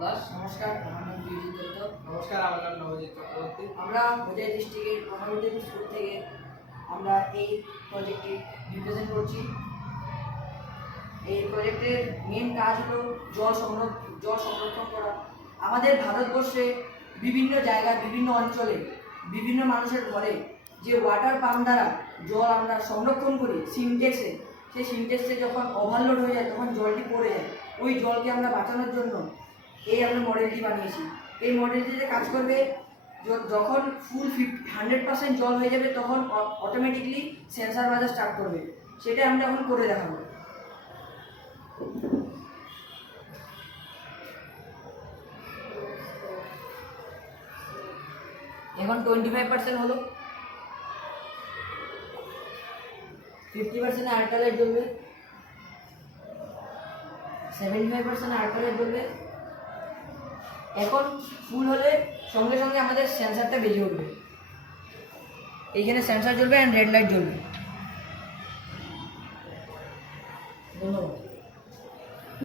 দাস। নমস্কার, আমার নাম বিজিৎ দত্ত। নমস্কার, আমার নাম নবজিৎ চক্রবর্তী। আমরা হোজাই ডিস্ট্রিক্টের কমারুদ্দিন স্কুল থেকে আমরা এই প্রজেক্টটি রিপ্রেজেন্ট করছি। এই প্রজেক্টের মেন কাজ হলো জল সংরক্ষণ করা। আমাদের ভারতবর্ষে বিভিন্ন জায়গায় বিভিন্ন অঞ্চলে বিভিন্ন মানুষের ঘরে যে ওয়াটার পাম্প দ্বারা জল আমরা সংরক্ষণ করি সিনটেক্সে, সেই সিনটেক্সে যখন ওভারলোড হয়ে যায় তখন জলটি পড়ে যায়। ওই জলকে আমরা বাঁচানোর জন্য এই আমরা মডেলটি বানিয়েছি। এই মডেলটিতে কাজ করবে, যখন ফুল 100% জল হয়ে যাবে তখন অটোমেটিকলি সেন্সার বাজা স্টার্ট করবে। সেটা আমরা এখন করে দেখাবো। এখন 25% হলো, 50% আর্কা লাইট জ্বলবে, 75% আর্কা লাইট জ্বলবে। এখন ফুল হলে সঙ্গে সঙ্গে আমাদের সেন্সারটা বেজে উঠবে। এইখানে সেন্সার জ্বলবে অ্যান্ড রেড লাইট জ্বলবে। ধন্যবাদ।